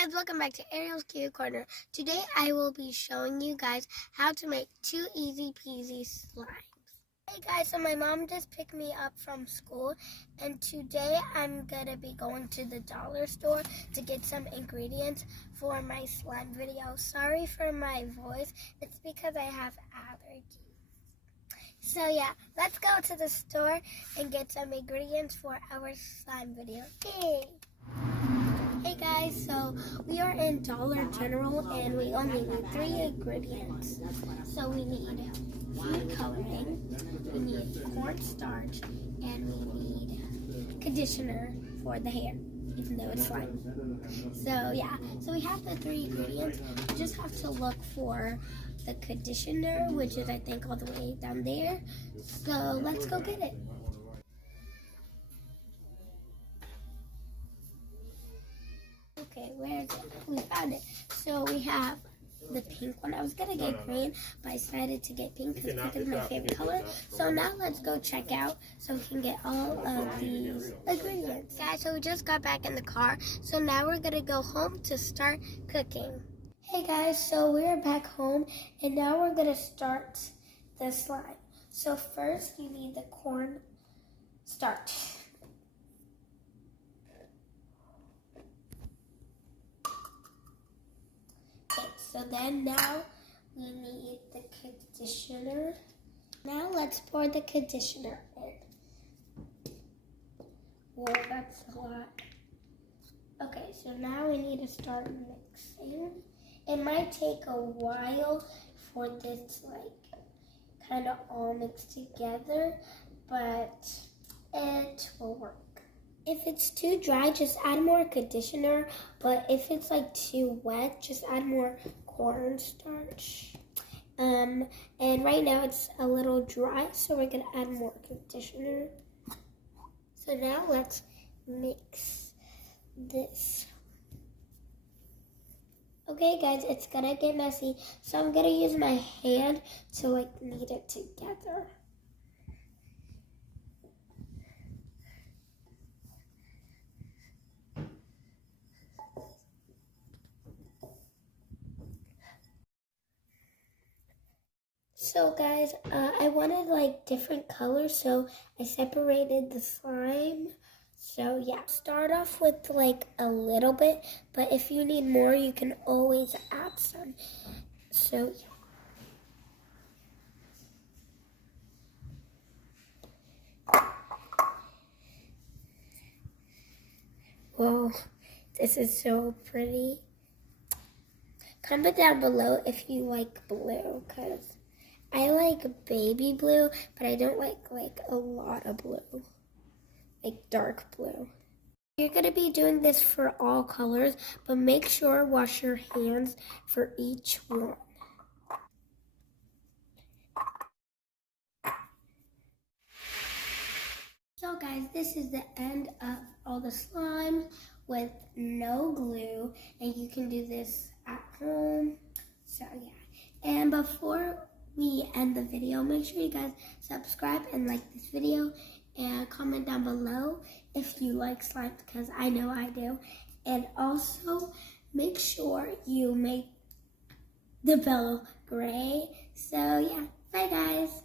Guys, welcome back to Ariel's Cute Corner. Today I will be showing you guys how to make 2 easy peasy slimes. Hey guys, so my mom just picked me up from school and today I'm gonna be going to the dollar store to get some ingredients for my slime video. Sorry for my voice, it's because I have allergies. So yeah, let's go to the store and get some ingredients for our slime video. Yay! Hey guys, so we are in Dollar General and we only need 3 ingredients. So we need food coloring, we need cornstarch, and we need conditioner for the hair, even though it's slime. So yeah, so we have the 3 ingredients. We just have to look for the conditioner, which is I think all the way down there. So let's go get it. Okay, where is it? We found it. So we have the pink one. I was gonna get green, but I decided to get pink because pink is my favorite color. So now let's go check out so we can get all of these ingredients. Guys, so we just got back in the car. So now we're gonna go home to start cooking. Hey guys, so we're back home and now we're gonna start the slime. So first you need the corn starch. So then now we need the conditioner. Now let's pour the conditioner in. Whoa, that's a lot. Okay, so now we need to start mixing. It might take a while for this kind of all mixed together, but it will work. If it's too dry, just add more conditioner, but if it's too wet, just add more cornstarch. And right now it's a little dry, so we're gonna add more conditioner. So now let's mix this. Okay guys, it's gonna get messy, so I'm gonna use my hand to knead it together. So guys, I wanted different colors, so I separated the slime. So yeah, start off with a little bit, but if you need more, you can always add some. So yeah. Whoa, this is so pretty. Comment down below if you like blue, because I like baby blue, but I don't like a lot of blue, dark blue. You're gonna be doing this for all colors, but make sure wash your hands for each one. So guys, this is the end of all the slime with no glue, and you can do this at home. So yeah, and before we end the video, make sure you guys subscribe and like this video and comment down below if you like slime, because I know I do. And also make sure you make the bell gray. So yeah, bye guys.